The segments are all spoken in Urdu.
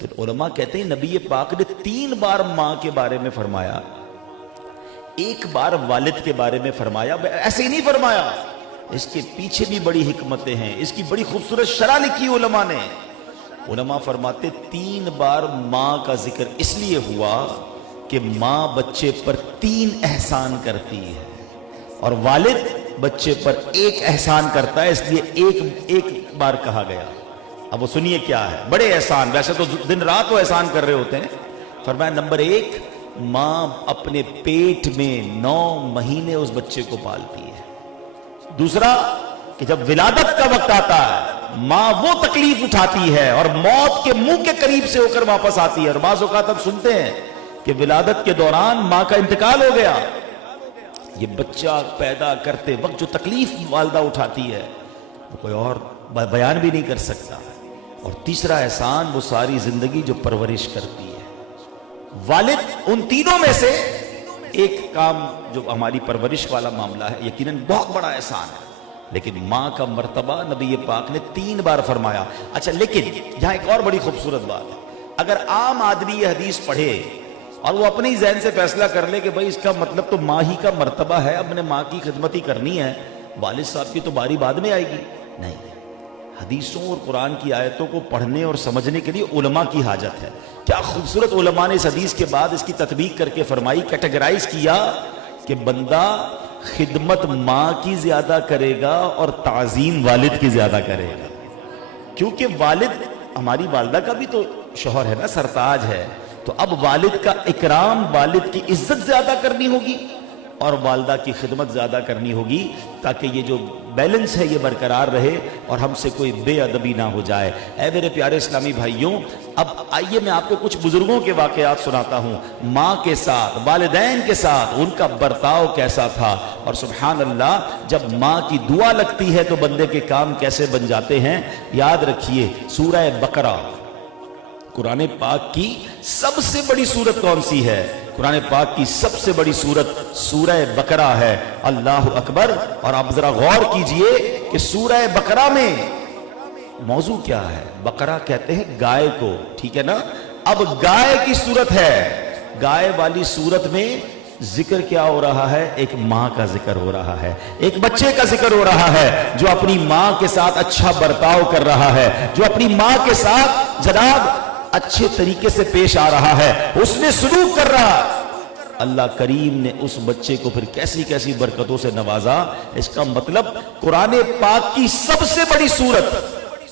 پھر علماء کہتے ہیں نبی پاک نے 3 بار ماں کے بارے میں فرمایا، ایک بار والد کے بارے میں فرمایا، ایسے ہی نہیں فرمایا، اس کے پیچھے بھی بڑی حکمتیں ہیں، اس کی بڑی خوبصورت شرح لکھی علماء نے۔ علماء فرماتے 3 بار ماں کا ذکر اس لیے ہوا کہ ماں بچے پر 3 احسان کرتی ہے اور والد بچے پر 1 احسان کرتا ہے، اس لیے ایک بار کہا گیا۔ اب وہ سنیے کیا ہے، بڑے احسان، ویسے تو دن رات وہ احسان کر رہے ہوتے ہیں۔ فرمایا نمبر 1، ماں اپنے پیٹ میں 9 مہینے اس بچے کو پالتی ہے۔ دوسرا کہ جب ولادت کا وقت آتا ہے ماں وہ تکلیف اٹھاتی ہے اور موت کے منہ کے قریب سے ہو کر واپس آتی ہے، اور بعض اوقات اب سنتے ہیں کہ ولادت کے دوران ماں کا انتقال ہو گیا۔ یہ بچہ پیدا کرتے وقت جو تکلیف والدہ اٹھاتی ہے وہ کوئی اور بیان بھی نہیں کر سکتا۔ اور تیسرا احسان وہ ساری زندگی جو پرورش کرتی ہے۔ والد ان تینوں میں سے ایک کام جو ہماری پرورش والا معاملہ ہے یقیناً بہت بڑا احسان ہے، لیکن ماں کا مرتبہ نبی پاک نے 3 بار فرمایا۔ اچھا لیکن یہاں ایک اور بڑی خوبصورت بات ہے، اگر عام آدمی یہ حدیث پڑھے اور وہ اپنے ہی ذہن سے فیصلہ کر لے کہ بھئی اس کا مطلب تو ماں ہی کا مرتبہ ہے، اب نے ماں کی خدمت ہی کرنی ہے، والد صاحب کی تو باری بعد میں آئے گی، نہیں، حدیثوں اور قرآن کی آیتوں کو پڑھنے اور سمجھنے کے لیے علماء کی حاجت ہے۔ کیا خوبصورت علماء نے اس حدیث کے بعد اس کی تطبیق کر کے فرمائی، کیٹیگرائز کیا کہ بندہ خدمت ماں کی زیادہ کرے گا اور تعظیم والد کی زیادہ کرے گا، کیونکہ والد ہماری والدہ کا بھی تو شوہر ہے نا، سرتاج ہے، تو اب والد کا اکرام، والد کی عزت زیادہ کرنی ہوگی اور والدہ کی خدمت زیادہ کرنی ہوگی، تاکہ یہ جو بیلنس ہے یہ برقرار رہے اور ہم سے کوئی بے ادبی نہ ہو جائے۔ اے میرے پیارے اسلامی بھائیوں، اب آئیے میں آپ کو کچھ بزرگوں کے واقعات سناتا ہوں، ماں کے ساتھ، والدین کے ساتھ ان کا برتاؤ کیسا تھا، اور سبحان اللہ جب ماں کی دعا لگتی ہے تو بندے کے کام کیسے بن جاتے ہیں۔ یاد رکھیے سورہ بقرہ قرآن پاک کی سب سے بڑی سورت کون سی ہے؟ قرآن پاک کی سب سے بڑی سورت سورہ بقرہ ہے۔ اللہ اکبر۔ اور آپ ذرا غور کیجئے کہ سورہ بقرہ میں موضوع کیا ہے؟ بقرہ کہتے ہیں گائے کو، ٹھیک ہے نا؟ اب گائے کی صورت ہے، گائے والی صورت میں ذکر کیا ہو رہا ہے؟ ایک ماں کا ذکر ہو رہا ہے، ایک بچے کا ذکر ہو رہا ہے جو اپنی ماں کے ساتھ اچھا برتاؤ کر رہا ہے، جو اپنی ماں کے ساتھ جناب اچھے طریقے سے پیش آ رہا ہے، اس نے سلوک کر رہا ہے۔ اللہ کریم نے اس بچے کو پھر کیسی کیسی برکتوں سے نوازا۔ اس کا مطلب قرآن پاک کی سب سے بڑی سورت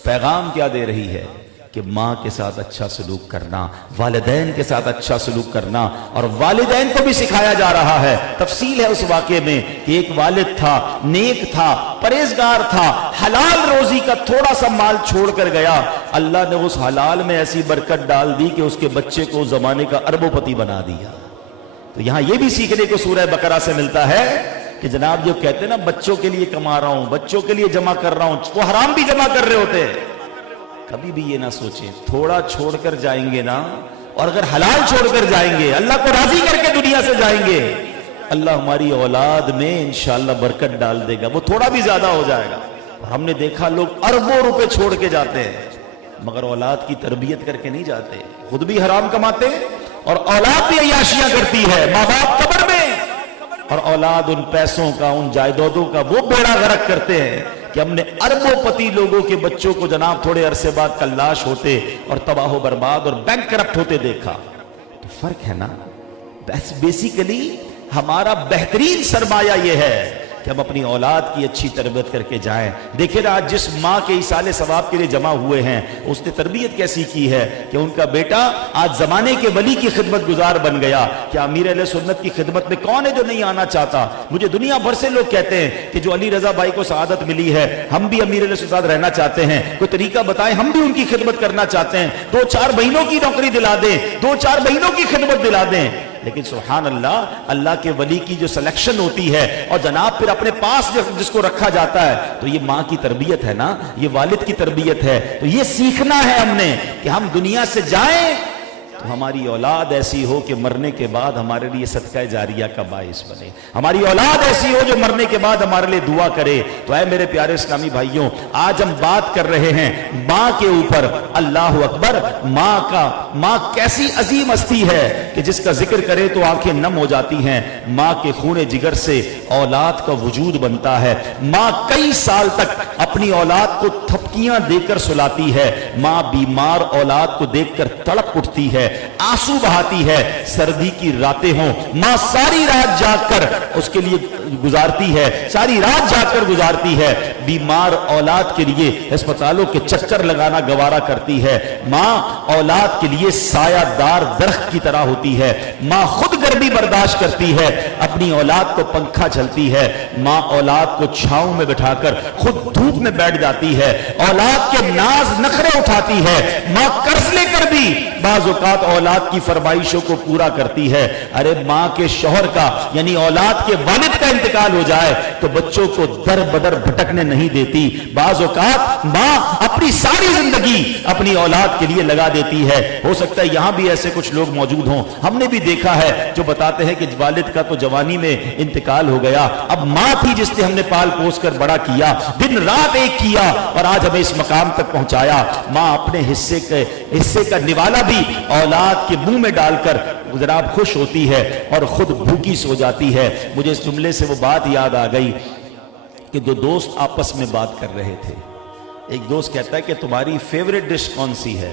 پیغام کیا دے رہی ہے کہ ماں کے ساتھ اچھا سلوک کرنا، والدین کے ساتھ اچھا سلوک کرنا، اور والدین کو بھی سکھایا جا رہا ہے۔ تفصیل ہے اس واقعے میں کہ ایک والد تھا، نیک تھا، پرہیزگار تھا، حلال روزی کا تھوڑا سا مال چھوڑ کر گیا، اللہ نے اس حلال میں ایسی برکت ڈال دی کہ اس کے بچے کو زمانے کا اربوں پتی بنا دیا۔ تو یہاں یہ بھی سیکھنے کو سورہ بقرہ سے ملتا ہے کہ جناب جو کہتے ہیں نا بچوں کے لیے کما رہا ہوں، بچوں کے لیے جمع کر رہا ہوں، وہ حرام بھی جمع کر رہے ہوتے ہیں۔ کبھی بھی یہ نہ سوچیں تھوڑا چھوڑ کر جائیں گے نا، اور اگر حلال چھوڑ کر جائیں گے، اللہ کو راضی کر کے دنیا سے جائیں گے، اللہ ہماری اولاد میں انشاءاللہ برکت ڈال دے گا، وہ تھوڑا بھی زیادہ ہو جائے گا۔ اور ہم نے دیکھا لوگ اربوں روپے چھوڑ کے جاتے ہیں مگر اولاد کی تربیت کر کے نہیں جاتے، خود بھی حرام کماتے اور اولاد بھی عیاشیاں کرتی ہے، ماں باپ قبر میں، اور اولاد ان پیسوں کا، ان جائیدادوں کا وہ بیڑا غرق کرتے ہیں کہ ہم نے اربوں پتی لوگوں کے بچوں کو جناب تھوڑے عرصے بعد کلاش ہوتے اور تباہ و برباد اور بینک کرپٹ ہوتے دیکھا۔ تو فرق ہے نا، بیسیکلی ہمارا بہترین سرمایہ یہ ہے کہ ہم اپنی اولاد کی اچھی تربیت کر کے جائیں۔ دیکھیں نا آج جس ماں کے ایصال ثواب کے لیے جمع ہوئے ہیں، اس نے تربیت کیسی کی ہے کہ ان کا بیٹا آج زمانے کے ولی کی خدمت گزار بن گیا۔ کیا امیر اہل سنت کی خدمت میں کون ہے جو نہیں آنا چاہتا؟ مجھے دنیا بھر سے لوگ کہتے ہیں کہ جو علی رضا بھائی کو سعادت ملی ہے ہم بھی امیر اہل سنت رہنا چاہتے ہیں، کوئی طریقہ بتائیں، ہم بھی ان کی خدمت کرنا چاہتے ہیں، 2-4 مہینوں کی نوکری دلا دیں، 2-4 مہینوں کی خدمت دلا دیں۔ لیکن سبحان اللہ، اللہ کے ولی کی جو سلیکشن ہوتی ہے اور جناب پھر اپنے پاس جس کو رکھا جاتا ہے، تو یہ ماں کی تربیت ہے نا، یہ والد کی تربیت ہے۔ تو یہ سیکھنا ہے ہم نے کہ ہم دنیا سے جائیں تو ہماری اولاد ایسی ہو کہ مرنے کے بعد ہمارے لیے صدقہ جاریہ کا باعث بنے. ہماری اولاد ایسی ہو جو مرنے کے بعد ہمارے لیے دعا کرے. تو اے میرے پیارے اسلامی بھائیوں، آج ہم بات کر رہے ہیں ماں کے اوپر. اللہ اکبر. ماں کیسی عظیم ہستی ہے کہ جس کا ذکر کرے تو آنکھیں نم ہو جاتی ہیں. ماں کے خون جگر سے اولاد کا وجود بنتا ہے. ماں کئی سال تک اپنی اولاد کو تھپکیاں دے کر سلاتی ہے. ماں بیمار اولاد کو دیکھ کر تڑپ اٹھتی ہے، آنسو بہاتی ہے. سردی کی راتیں ہوں، ماں ساری رات جاگ کر اس کے لیے گزارتی ہے، ساری رات جاگ کر گزارتی ہے. بیمار اولاد کے لیے ہسپتالوں کے چکر لگانا گوارا کرتی ہے. ماں اولاد کے لیے سایہ دار درخت کی طرح ہوتی ہے. ماں خود گرمی برداشت کرتی ہے، اپنی اولاد کو پنکھا چلتی ہے. ماں اولاد کو چھاؤں میں بٹھا کر خود دھوپ میں بیٹھ جاتی ہے. اولاد کے ناز نخرے اٹھاتی ہے. ماں قرض لے کر بھی بعض اوقات اولاد کی فرمائشوں کو پورا کرتی ہے. ارے ماں کے شوہر کا یعنی اولاد کے والد کا انتقال ہو جائے تو بچوں کو در بدر بھٹکنے نہیں دیتی. بعض اوقات ماں اپنی ساری زندگی اپنی اولاد کے لیے لگا دیتی ہے. ہو سکتا ہے یہاں بھی ایسے کچھ لوگ موجود ہوں، ہم نے بھی دیکھا ہے جو بتاتے ہیں کہ والد کا تو جوانی میں انتقال ہو گیا، اب ماں تھی جس نے ہم نے پال پوس کر بڑا کیا، دن رات ایک کیا اور آج ہمیں اس مقام تک پہنچایا. ماں اپنے حصے کا نوالا بھی اولاد کے منہ میں ڈال کر جناب خوش ہوتی ہے اور خود بھوکی سو جاتی ہے. مجھے اس جملے سے وہ بات یاد آ گئی کہ دو دوست آپس میں بات کر رہے تھے. ایک دوست کہتا ہے کہ تمہاری فیوریٹ ڈش کون سی ہے؟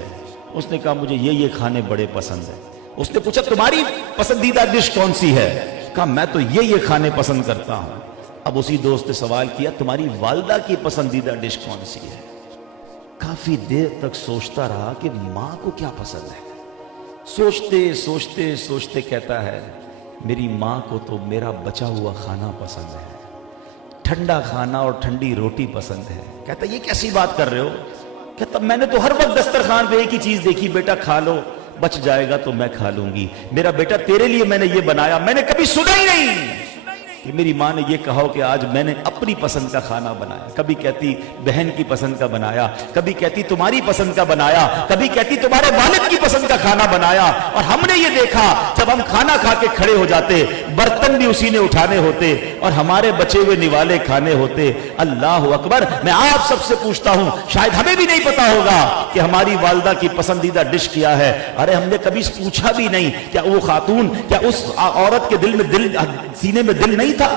اس نے کہا مجھے یہ کھانے بڑے پسند ہیں. اس نے پوچھا تمہاری پسندیدہ ڈش کون سی ہے؟ کہا میں تو یہ کھانے پسند کرتا ہوں. اب اسی دوست نے سوال کیا تمہاری والدہ کی پسندیدہ ڈش کون سی ہے؟ کافی دیر تک سوچتا رہا کہ ماں کو کیا پسند ہے. سوچتے کہتا ہے میری ماں کو تو میرا بچا ہوا کھانا پسند ہے، ٹھنڈا کھانا اور ٹھنڈی روٹی پسند ہے. کہتا یہ کیسی بات کر رہے ہو؟ کہتا میں نے تو ہر وقت دسترخوان پہ ایک ہی چیز دیکھی، بیٹا کھا لو، بچ جائے گا تو میں کھا لوں گی. میرا بیٹا تیرے لیے میں نے یہ بنایا، میں نے کبھی سنا ہی نہیں کہ میری ماں نے یہ کہا کہ آج میں نے اپنی پسند کا کھانا بنایا. کبھی کہتی بہن کی پسند کا بنایا، کبھی کہتی تمہاری پسند کا بنایا، کبھی کہتی تمہارے والد کی پسند کا کھانا بنایا. اور ہم نے یہ دیکھا جب ہم کھانا کھا کے کھڑے ہو جاتے برتن بھی اسی نے اٹھانے ہوتے اور ہمارے بچے ہوئے نوالے کھانے ہوتے. اللہ اکبر. میں آپ سب سے پوچھتا ہوں، شاید ہمیں بھی نہیں پتا ہوگا کہ ہماری والدہ کی پسندیدہ ڈش کیا ہے. ارے ہم نے کبھی پوچھا بھی نہیں کیا وہ خاتون، کیا اس عورت کے سینے میں دل نہیں تھا؟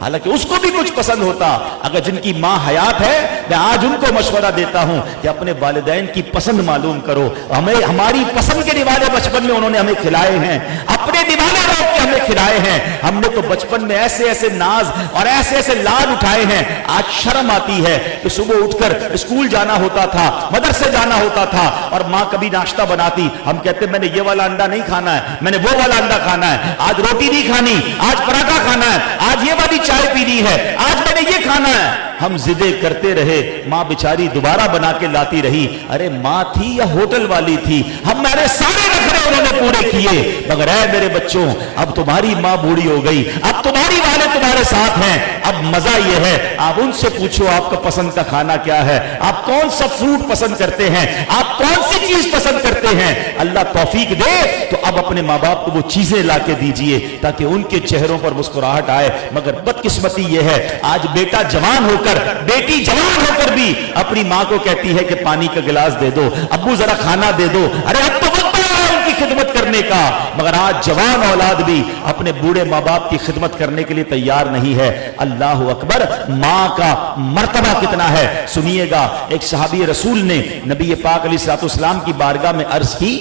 حالانکہ اس کو بھی کچھ پسند ہوتا. اگر جن کی ماں حیات ہے میں آج ان کو مشورہ دیتا ہوں کہ اپنے والدین کی پسند معلوم کرو. ہماری پسند کے نوالے بچپن میں انہوں نے ہمیں کھلائے ہیں، اپنے نوالے روک کے ہمیں کھلائے ہیں. ہم نے تو بچپن میں ایسے ناز اور ایسے لاد اٹھائے ہیں. آج شرم آتی ہے کہ صبح اٹھ کر اسکول جانا ہوتا تھا، مدرسے جانا ہوتا تھا اور ماں کبھی ناشتہ بناتی، ہم کہتے میں نے یہ والا انڈا نہیں کھانا ہے، میں نے وہ والا انڈا کھانا ہے، آج روٹی نہیں کھانی، آج پراٹھا کھانا ہے، آج یہ والی چائے پینی ہے، آج میں نے یہ کھانا ہے. ہم ضدیں کرتے رہے، ماں بیچاری دوبارہ بنا کے لاتی رہی. ارے ماں تھی یا ہوٹل والی تھی؟ ہمارے سارے نخرے انہوں نے پورے کیے. مگر اے میرے بچوں، اب تمہاری ماں بوڑھی ہو گئی، اب تمہاری والد تمہارے ساتھ ہیں. اب مزہ یہ ہے آپ ان سے پوچھو آپ کا پسند کا کھانا کیا ہے، آپ کون سا فروٹ پسند کرتے ہیں، آپ کون سی چیز پسند کرتے ہیں. اللہ توفیق دے تو اب اپنے ماں باپ کو وہ چیزیں لا کے دیجئے تاکہ ان کے چہروں پر مسکراہٹ آئے. مگر بدقسمتی یہ ہے آج بیٹا جوان ہو کر، بیٹی جوان ہو کر بھی اپنی ماں کو کہتی ہے کہ پانی کا گلاس دے دو، ابو ذرا کھانا دے دو. ارے اب تو وقت ہے ان کی خدمت کرنے کا. مگر آج جوان اولاد بھی اپنے بوڑھے ماں باپ کی خدمت کرنے کے لیے تیار نہیں ہے. اللہ اکبر. ماں کا مرتبہ کتنا ہے سنیے گا. ایک صحابی رسول نے نبی پاک علیہ الصلوۃ والسلام کی بارگاہ میں عرض کی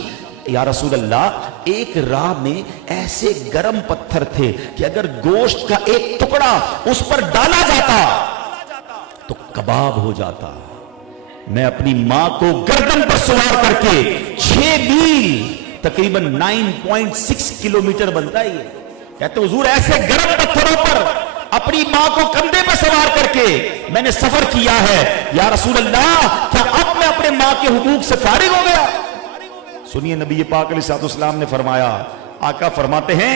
یا رسول اللہ، ایک راہ میں ایسے گرم پتھر تھے کہ اگر گوشت کا ایک ٹکڑا اس پر ڈالا جاتا تو کباب ہو جاتا. میں اپنی ماں کو گردن پر سوار کر کے 6 میل تقریباً 9.6 کلومیٹر بنتا ہے. کہتے حضور ایسے گرم پتھروں پر اپنی ماں کو کندھے پر سوار کر کے میں نے سفر کیا ہے. یا رسول اللہ، کیا اب میں اپنے ماں کے حقوق سے فارغ ہو گیا؟ سنیے نبی پاک علیہ الصلوۃ والسلام نے فرمایا، آقا فرماتے ہیں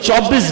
24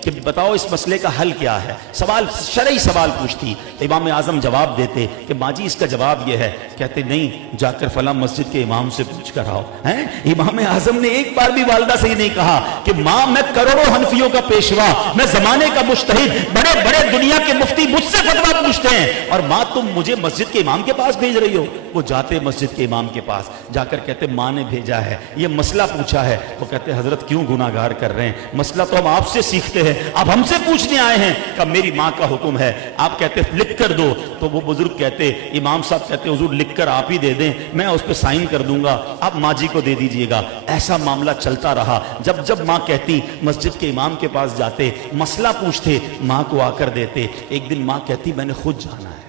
کہ بتاؤ اس مسئلے کا حل کیا ہے، سوال شرعی سوال پوچھتی، امام اعظم جواب دیتے کہ ماں جی اس کا جواب یہ ہے، کہتے نہیں جا کر فلاں مسجد کے امام سے پوچھ کر آؤ۔ امام اعظم نے ایک بار بھی والدہ سے ہی نہیں کہا کہ ماں میں کروڑوں حنفیوں کا پیشوا، میں زمانے کا مجتہد، بڑے بڑے دنیا کے مفتی مجھ سے فتویٰ پوچھتے ہیں اور ماں تم مجھے مسجد کے امام کے پاس بھیج رہی ہو۔ وہ جاتے مسجد کے امام کے پاس، جا کر کہتے ماں نے بھیجا ہے، یہ مسئلہ پوچھا ہے۔ وہ کہتے حضرت کیوں گناہگار کر رہے ہیں، مسئلہ تو ہم آپ سے سیکھتے ہیں، اب ہم سے پوچھنے آئے ہیں۔ کہ میری ماں کا حکم ہے، آپ کہتے لکھ کر دو، تو وہ بزرگ کہتے، امام صاحب کہتے حضور لکھ کر آپ ہی دے دیں، میں اس پہ سائن کر دوں گا، آپ ماں جی کو دے دیجئے گا۔ ایسا معاملہ چلتا رہا، جب ماں کہتی مسجد کے امام کے پاس جاتے، مسئلہ پوچھتے، ماں کو آ کر دیتے۔ ایک دن ماں کہتی میں نے خود جانا ہے،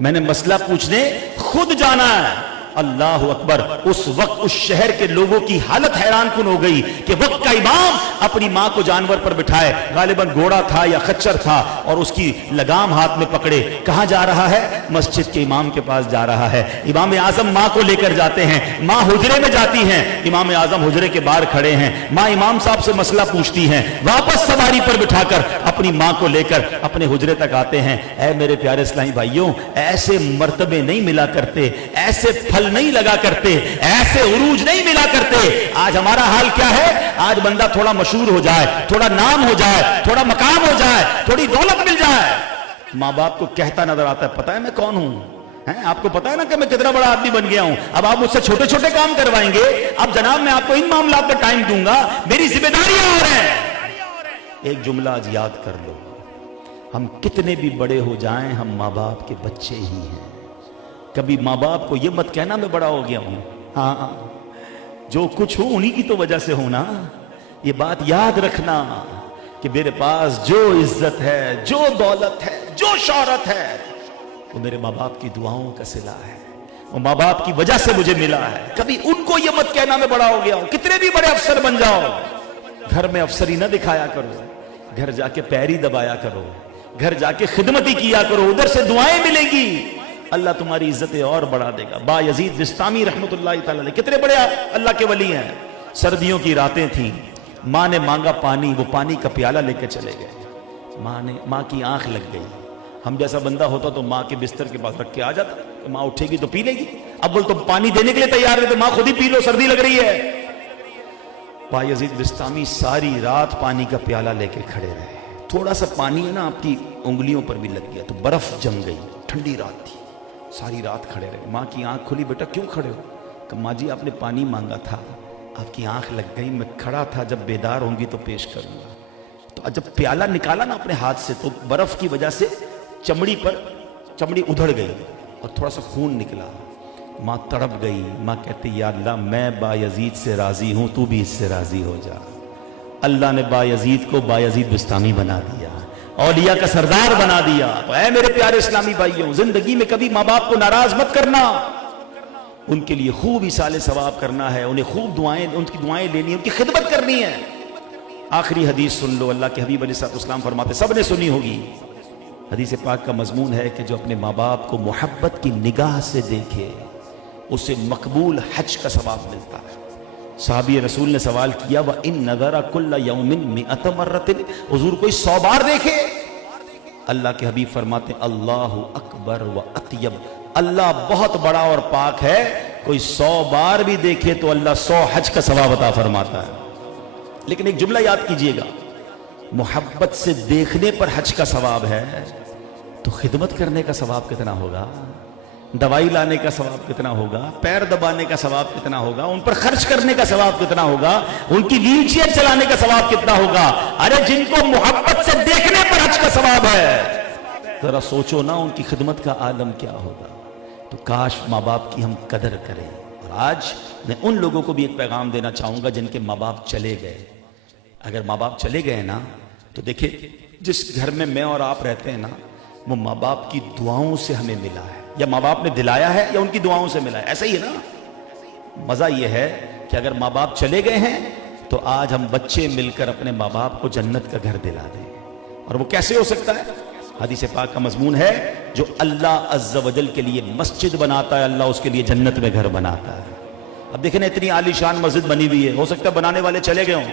میں نے مسئلہ پوچھنے خود جانا ہے۔ اللہ اکبر، اس وقت اس شہر کے لوگوں کی حالت حیران کن ہو گئی کہ وقت کا امام اپنی ماں کو جانور پر بٹھائے، غالباً گھوڑا تھا یا خچر تھا، اور اس کی لگام ہاتھ میں پکڑے کہاں جا رہا ہے، مسجد کے امام کے پاس جا رہا ہے۔ امام اعظم ماں کو لے کر جاتے ہیں، ماں حجرے میں جاتی ہیں، امام اعظم حجرے کے باہر کھڑے ہیں، ماں امام صاحب سے مسئلہ پوچھتی ہیں، واپس سواری پر بٹھا کر اپنی ماں کو لے کر اپنے حجرے تک آتے ہیں۔ اے میرے پیارے اسلامی بھائیوں، ایسے مرتبے نہیں ملا کرتے، ایسے پھل نہیں لگا کرتے، ایسے عروج نہیں ملا کرتے۔ آج ہمارا حال کیا ہے، آج بندہ تھوڑا مشہور ہو جائے، تھوڑا نام ہو جائے، تھوڑا مقام ہو جائے، تھوڑی دولت مل جائے، ماں باپ کو کہتا نظر آتا ہے پتہ ہے میں کون ہوں، آپ کو پتا ہے نا کہ میں کتنا بڑا آدمی بن گیا ہوں، اب آپ مجھ سے چھوٹے چھوٹے کام کروائیں گے، اب جناب میں آپ کو ان معاملات میں ٹائم دوں گا، میری ذمہ داریاں اور ہیں۔ ایک جملہ آج یاد کر لو، ہم کتنے بھی بڑے ہو جائیں ہم ماں باپ کے بچے ہی ہیں۔ کبھی ماں باپ کو یہ مت کہنا میں بڑا ہو گیا ہوں، ہاں جو کچھ ہو انہی کی تو وجہ سے ہونا۔ یہ بات یاد رکھنا کہ میرے پاس جو عزت ہے، جو دولت ہے، جو شہرت ہے، وہ میرے ماں باپ کی دعاؤں کا صلہ ہے، وہ ماں باپ کی وجہ سے مجھے ملا ہے۔ کبھی ان کو یہ مت کہنا میں بڑا ہو گیا ہوں، کتنے بھی بڑے افسر بن جاؤ، گھر میں افسری نہ دکھایا کرو، گھر جا کے پیری دبایا کرو، گھر جا کے خدمتی کیا کرو، ادھر سے دعائیں ملیں گی، اللہ تمہاری عزتیں اور بڑھا دے گا۔ با یزید بستامی رحمت اللہ تعالی علیہ کتنے بڑے اللہ کے ولی ہیں۔ سردیوں کی راتیں تھیں، ماں نے مانگا پانی، وہ پانی کا پیالہ لے کے چلے گئے، ماں کی آنکھ لگ گئی۔ ہم جیسا بندہ ہوتا تو ماں کے بستر کے پاس رکھ کے آ جاتا کہ ماں اٹھے گی تو پی لے گی، اب بول تو پانی دینے کے لیے تیار نہیں، تو ماں خود ہی پی لو، سردی لگ رہی ہے۔ با یزید بستامی ساری رات پانی کا پیالہ لے کے کھڑے رہے، تھوڑا سا پانی ہے نا آپ کی انگلیوں پر بھی لگ گیا تو برف جم گئی، ٹھنڈی رات تھی، ساری رات کھڑے رہے۔ ماں کی آنکھ کھلی، بیٹا کیوں کھڑے ہو؟ کہ ماں جی آپ نے پانی مانگا تھا، آپ کی آنکھ لگ گئی، میں کھڑا تھا، جب بیدار ہوں گی تو پیش کروں گا۔ تو جب پیالہ نکالا نا اپنے ہاتھ سے تو برف کی وجہ سے چمڑی ادھڑ گئی اور تھوڑا سا خون نکلا۔ ماں تڑپ گئی، ماں کہتی یا اللہ میں با یزید سے راضی ہوں، تو بھی اس سے راضی ہو جا۔ اللہ نے با یزید کو با یزید بستامی بنا دیا، اولیاء کا سردار بنا دیا۔ تو اے میرے پیارے اسلامی بھائیوں، زندگی میں کبھی ماں باپ کو ناراض مت کرنا، ان کے لیے خوب ایصال ثواب کرنا ہے، انہیں خوب دعائیں، ان کی دعائیں لینی ہے، ان کی خدمت کرنی ہے۔ آخری حدیث سن لو، اللہ کے حبیب علیہ الصلوۃ والسلام فرماتے، سب نے سنی ہوگی، حدیث پاک کا مضمون ہے کہ جو اپنے ماں باپ کو محبت کی نگاہ سے دیکھے اسے مقبول حج کا ثواب ملتا ہے۔ صحابی رسول نے سوال کیا وَإِن نَذَرَ كُلَّ يَوْمٍ 100 مرة، حضور کوئی 100 بار دیکھے؟ اللہ کے حبیب فرماتے اللہ اکبر و اطیب، اللہ بہت بڑا اور پاک ہے، کوئی 100 بار بھی دیکھے تو اللہ 100 حج کا ثواب عطا فرماتا ہے۔ لیکن ایک جملہ یاد کیجئے گا، محبت سے دیکھنے پر حج کا ثواب ہے تو خدمت کرنے کا ثواب کتنا ہوگا، دوائی لانے کا ثواب کتنا ہوگا، پیر دبانے کا ثواب کتنا ہوگا، ان پر خرچ کرنے کا ثواب کتنا ہوگا، ان کی ویل چیئر چلانے کا ثواب کتنا ہوگا۔ ارے جن کو محبت سے دیکھنے پر حج کا ثواب ہے، ذرا سوچو نا ان کی خدمت کا عالم کیا ہوگا۔ تو کاش ماں باپ کی ہم قدر کریں۔ اور آج میں ان لوگوں کو بھی ایک پیغام دینا چاہوں گا جن کے ماں باپ چلے گئے۔ اگر ماں باپ چلے گئے نا تو دیکھیں جس گھر میں اور آپ رہتے ہیں نا، وہ ماں باپ کی دعاؤں سے ہمیں ملا ہے، یا ماں باپ نے دلایا ہے یا ان کی دعاؤں سے ملا ہے، ایسا ہی ہے نا۔ مزہ یہ ہے کہ اگر ماں باپ چلے گئے ہیں تو آج ہم بچے مل کر اپنے ماں باپ کو جنت کا گھر دلا دیں۔ اور وہ کیسے ہو سکتا ہے؟ حدیث پاک کا مضمون ہے جو اللہ عز و جل کے لیے مسجد بناتا ہے اللہ اس کے لیے جنت میں گھر بناتا ہے۔ اب دیکھیں نا اتنی عالی شان مسجد بنی ہوئی ہے، ہو سکتا ہے بنانے والے چلے گئے ہوں،